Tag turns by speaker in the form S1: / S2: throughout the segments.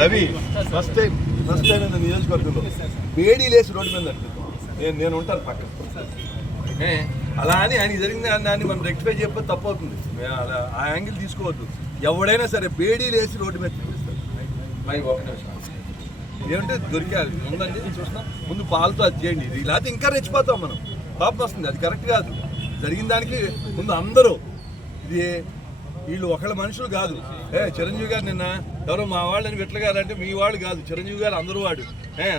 S1: First time first time the నియోజకవర్గంలో వేడి లేసి రోడ్డు మీద. నేను నేను ఉంటాను పక్కన. ఏ, అలా అని ఆయన జరిగిన దాన్ని మనం రెక్టిఫై చెప్పి తప్పు అవుతుంది అలా ఆ యాంగిల్ తీసుకోవద్దు. ఎవడైనా సరే బేడీ లేసి రోడ్డు మీద ఏమంటే దొరికాలి ఉందండి చూసినా? ముందు పాలతో అది చేయండి. ఇది లేకపోతే ఇంకా రెచ్చిపోతాం మనం. పాపం వస్తుంది. అది కరెక్ట్ కాదు. జరిగిన దానికి ముందు అందరూ ఇది వీళ్ళు ఒకళ్ళ మనుషులు కాదు. ఏ చిరంజీవి గారు నిన్న ఎవరో మా వాళ్ళని విట్ల గారు అంటే మీ వాళ్ళు కాదు. చిరంజీవి గారు అందరూ వాడు. ఏ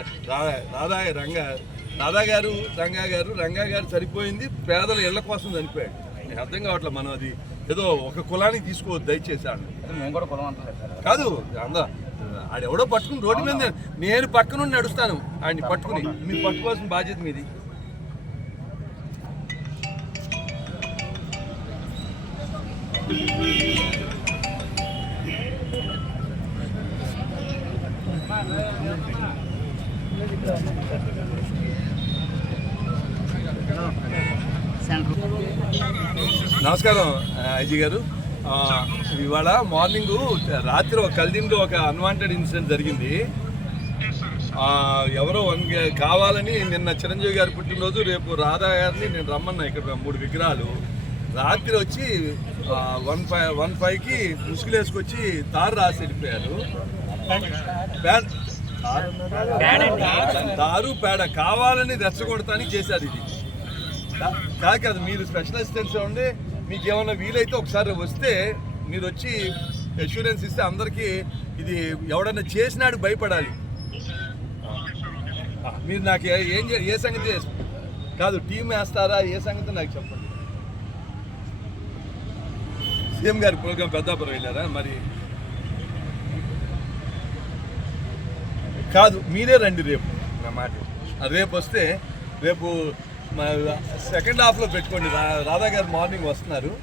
S1: రాధా రంగా రాధా గారు రంగా గారు రంగా గారు సరిపోయింది. పేదల ఇళ్ళ కోసం చనిపోయాడు. అర్థం కావట్లేదు మనం అది. ఏదో ఒక కులానికి తీసుకోవద్దు దయచేసి కాదు అందా ఆడెవడో పట్టుకుని రోడ్డు మీద నేను- నేను పక్కన నడుస్తాను. ఆయన్ని పట్టుకుని. మీరు పట్టుకోవాల్సిన బాధ్యత మీది. నమస్కారం ఐజీ గారు. ఇవాళ మార్నింగ్ రాత్రి ఒక కల్దీంలో ఒక అన్వాంటెడ్ ఇన్సిడెంట్ జరిగింది. ఎవరో వన్ కావాలని నిన్న చిరంజీవి గారి పుట్టినరోజు రేపు రాధా గారిని నేను రమ్మన్నా ఇక్కడ మూడు విగ్రహాలు. రాత్రి వచ్చి వన్ ఫైవ్ వన్ ఫైవ్కి ముసుగులు వేసుకొచ్చి తారు రాసి వెళ్ళిపోయారు. దారు తారు పేడ కావాలని రెచ్చగొడతానికి చేశారు ఇది. కాదు మీరు స్పెషల్ అసిస్టెంట్స్ ఉండి మీకు ఏమైనా వీలైతే ఒకసారి వస్తే మీరు వచ్చి అష్యూరెన్స్ ఇస్తే అందరికీ ఇది ఎవడన్నా చేసినాడు భయపడాలి. మీరు నాకు ఏం ఏ సంగతి కాదు టీం వేస్తారా ఏ సంగతి నాకు చెప్పండి. సీఎం గారి ప్రోగ్రాం పెద్దాపురం వెళ్ళారా? మరి కాదు మీరే రండి రేపు. నా మాట. రేపు వస్తే రేపు సెకండ్ హాఫ్లో పెట్టుకోండి. రా- రాధా గారు మార్నింగ్ వస్తున్నారు.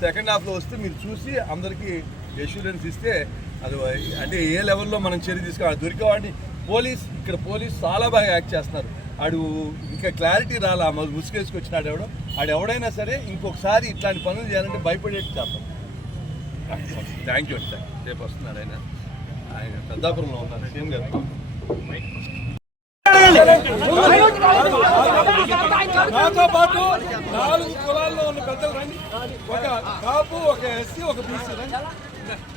S1: సెకండ్ హాఫ్లో వస్తే మీరు చూసి అందరికీ ఎష్యూరెన్స్ ఇస్తే అది అంటే ఏ లెవెల్లో మనం చర్య తీసుకోవాలి? దొరికేవాడిని పోలీస్ ఇక్కడ పోలీస్ చాలా బాగా యాక్ట్ చేస్తున్నారు. ఆడు ఇంకా క్లారిటీ రాలా మా ముసుగేసుకు వచ్చినాడు ఎవడో. ఆడు ఎవడైనా సరే ఇంకొకసారి ఇట్లాంటి పనులు చేయాలంటే భయపడేట్టు చేస్తాం. థ్యాంక్ యూ అండి రేపు వస్తున్నారు ఆయన. ఆయన పెద్దాపురంలో ఉన్నారు సీఎం గారు. నాతో పాటు నాలుగు కులాల్లో ఉన్న పెద్దలు రండి. ఒక కాపు ఒక ఎస్సీ ఒక బీసీ రండి.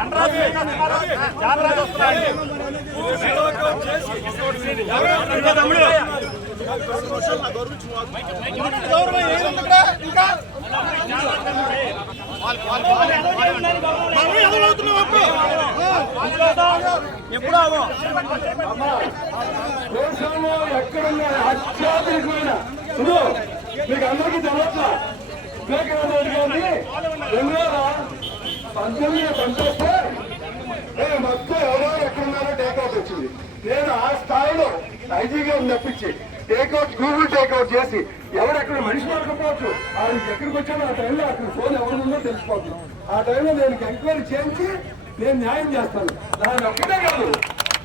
S2: అనరాజు ఎప్పుడు
S3: దేశంలో ఎక్కడున్న అత్యాధునికమైన. మీకు అందరికీ తెలియట్లా వివేకానంద రెడ్డి గారిని రెండు పంతొమ్మిది పంపిస్తే నేను మొత్తం ఎవరో ఎక్కడున్నారో టేక్అవుట్ వచ్చింది. నేను ఆ స్థాయిలో ఐజీగా నప్పించి టేక్అవుట్ గూగుల్ టేక్అవుట్ చేసి ఎవరెక్కడ మనిషి దొరకపోవచ్చు ఆయన ఎక్కడికి వచ్చానో ఆ టైంలో అక్కడ ఫోన్ ఎవరు ఉందో ఆ టైంలో నేను ఎంక్వైరీ చేయించి నేను న్యాయం చేస్తాను. దాని ఒక్కటే కాదు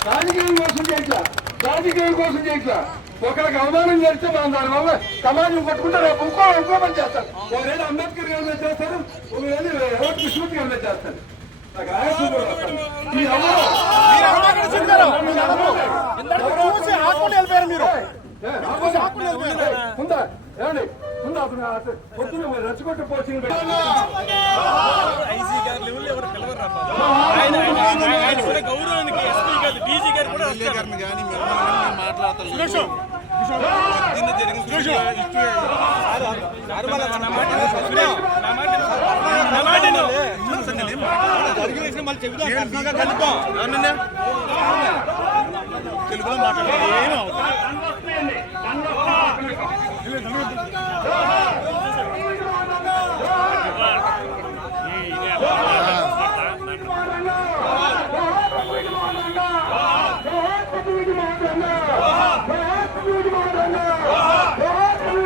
S3: రాజకీయం కోసం చేయట్లా రాజకీయం కోసం చేయట్లా ఒకరికి అవమానం చేస్తే మనం దానివల్ల సమాజం పట్టుకుంటే రేపు ఇంకో ఇంకో పని చేస్తారు ఒకవేళ అంబేద్కర్ గారి చేస్తారు? ఒకవేళ ఎవరు కృష్ణమూర్తి గారి చేస్తారు? ఉందా? ఏమండి? అతను రెచ్చగొట్టు పోచిన
S2: గౌరవానికి ఎస్పీ గారు డీజీ గారు కూడా తెలుగులో మాట్లాడాలి ఏమవుతుంది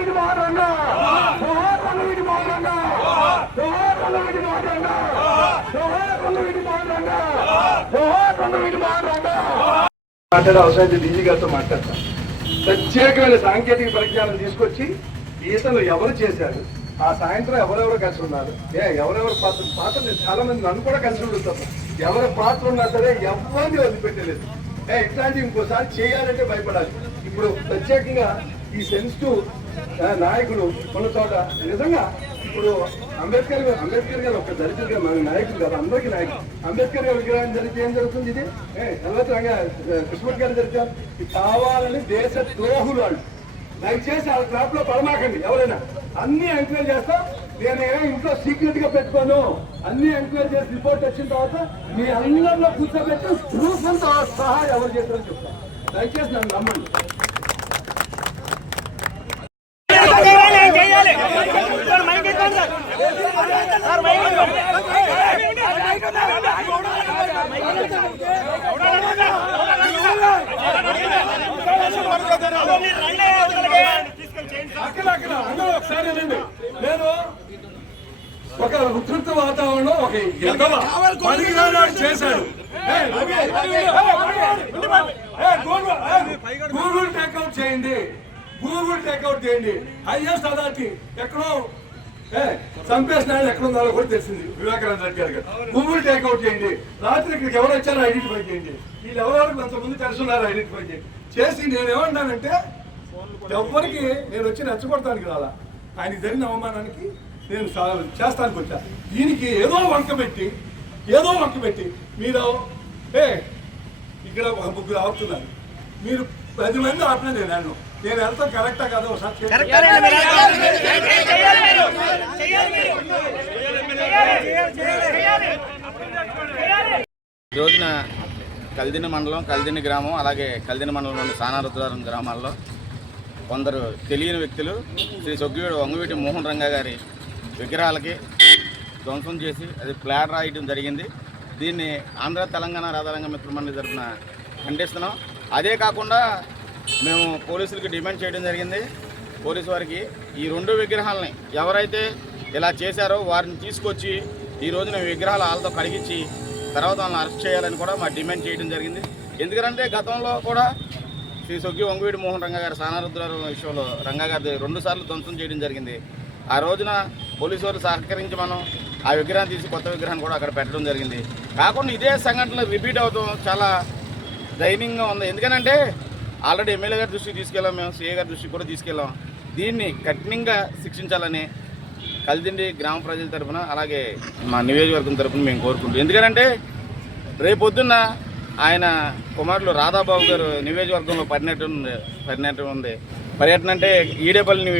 S3: జోహార్ రంగా జోహార్ కొండవీటి మోహన్ రంగా జోహార్ కొండవీటి మోహన్ రంగా మాట్లాడే అవసరం డీజీ గారితో మాట్లాడతాను ప్రత్యేకమైన సాంకేతిక పరిజ్ఞానం తీసుకొచ్చి ఈతలు ఎవరు చేశారు? ఆ సాయంత్రం ఎవరెవరు కలిసి ఉన్నారు? ఏ ఎవరెవరు పాత్ర? పాత్ర నేను చాలా మంది నన్ను కూడా కలిసి ఉండుతాను ఎవరి పాత్ర ఉన్నా సరే ఎవరిని వదిలిపెట్టలేదు. ఏ ఇట్లాంటివి ఇంకోసారి చేయాలంటే భయపడాలి. ఇప్పుడు ప్రత్యేకంగా ఈ సెన్సిటివ్ నాయకుడు ఉన్న చోట నిజంగా ఇప్పుడు అంబేద్కర్ గారు అంబేద్కర్ గారు ఒక దళితుడిగా మన నాయకులు కదా అందరికీ నాయకులు అంబేద్కర్ గారు విగ్రహం జరిగితే ఏం జరుగుతుంది ఇది? ఎల్వతి రంగా గారు జరిగారు కావాలని దేశ ద్రోహులు వాళ్ళు. దయచేసి ఆ ట్రాప్లో పడమాకండి ఎవరైనా. అన్ని ఎంక్వైరీ చేస్తాం. నేనేమో ఇంట్లో సీక్రెట్గా పెట్టుకోను. అన్ని ఎంక్వైరీ చేసి రిపోర్ట్ వచ్చిన తర్వాత మీ అందరిలో కూర్చోబెట్టి ప్రూఫ్ అంతా సహా ఎవరు చేస్తారని చెప్తాను దయచేసి నన్ను నమ్మండి. ఒకసారి నేను ఒక ఉధృత వాతావరణం ఒక ఎదవ పనికిరానాడు చేశాడు గూగుల్ టేక్అవుట్ చేయండి. గూగుల్ టేక్అవుట్ చేయండి. హైయెస్ట్ అథారిటీ ఎక్కడో ఆయన ఎక్కడ ఉందో కూడా తెలిసింది. వివేకానంద రెడ్డి గారు. గూగుల్ టేక్అవుట్ చేయండి. రాత్రి ఇక్కడికి ఎవరు వచ్చారో ఐడెంటిఫై చేయండి. వీళ్ళు ఎవరెవరికి కొంతమంది తెలిసి ఉన్నారో ఐడెంటిఫై చేయండి. చేసి నేను ఏమంటానంటే ఎవ్వరికి నేను వచ్చి నచ్చగొడతానికి రాలా. ఆయనకి జరిగిన అవమానానికి నేను చేస్తానికి వచ్చా. దీనికి ఏదో వంక పెట్టి ఏదో వంక పెట్టి మీరు ఏ ఇక్కడ ఒక ముగ్గురు ఆపుతున్నారు మీరు పది మంది ఆపినా నేను అన్ను నేను వెళ్తా కరెక్టా కదా ఒకసారి
S4: రోజున కల్దిని మండలం కల్దిని గ్రామం అలాగే కల్దిని మండలంలోని సానారుద్రం గ్రామాల్లో కొందరు తెలియని వ్యక్తులు శ్రీ సొగ్గివీడు వంగవీటి మోహన్ రంగా గారి విగ్రహాలకి ధ్వంసం చేసి అది ప్లాన్ రాయడం జరిగింది. దీన్ని ఆంధ్ర తెలంగాణ రాధారంగ మిత్రమండలి తరఫున ఖండిస్తున్నాం. అదే కాకుండా మేము పోలీసులకి డిమాండ్ చేయడం జరిగింది. పోలీసు వారికి ఈ రెండు విగ్రహాలని ఎవరైతే ఇలా చేశారో వారిని తీసుకొచ్చి ఈ రోజున విగ్రహాలు వాళ్ళతో కడిగించి తర్వాత వాళ్ళని అరెస్ట్ చేయాలని కూడా మా డిమాండ్ చేయడం జరిగింది. ఎందుకంటే గతంలో కూడా శ్రీ సొగ్గి వంగువీడి మోహన్ రంగా గారి స్థానారుద్రం విషయంలో రంగా గారి రెండు సార్లు ధ్వంసం చేయడం జరిగింది. ఆ రోజున పోలీసు వారు సహకరించి మనం ఆ విగ్రహాన్ని తీసి కొత్త విగ్రహాన్ని కూడా అక్కడ పెట్టడం జరిగింది. కాకుండా ఇదే సంఘటనలు రిపీట్ అవుతాం చాలా దయనీయంగా ఉంది. ఎందుకనంటే ఆల్రెడీ ఎమ్మెల్యే గారి దృష్టికి తీసుకెళ్ళాం మేము సీఏ గారి దృష్టికి కూడా తీసుకెళ్ళాం. దీన్ని కఠినంగా శిక్షించాలని కలిదిండి గ్రామ ప్రజల తరపున అలాగే మా నియోజకవర్గం తరపున మేము కోరుకుంటాం ఎందుకంటే రేపొద్దున్న ఆయన కుమారులు రాధాబాబు గారు నియోజకవర్గంలో పర్యటన ఉంది పర్యటన ఉంది. పర్యటన అంటే ఈడేపల్లిని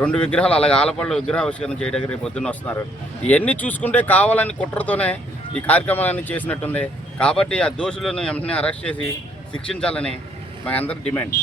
S4: రెండు విగ్రహాలు అలాగే ఆలపళ్ళు విగ్రహావిష్కరణ చేయడానికి రేపు పొద్దున్న వస్తున్నారు. ఇవన్నీ చూసుకుంటే కావాలని కుట్రతోనే ఈ కార్యక్రమాలన్నీ చేసినట్టుంది. కాబట్టి ఆ దోషులను వెంటనే అరెస్ట్ చేసి శిక్షించాలని మా అందరి డిమాండ్.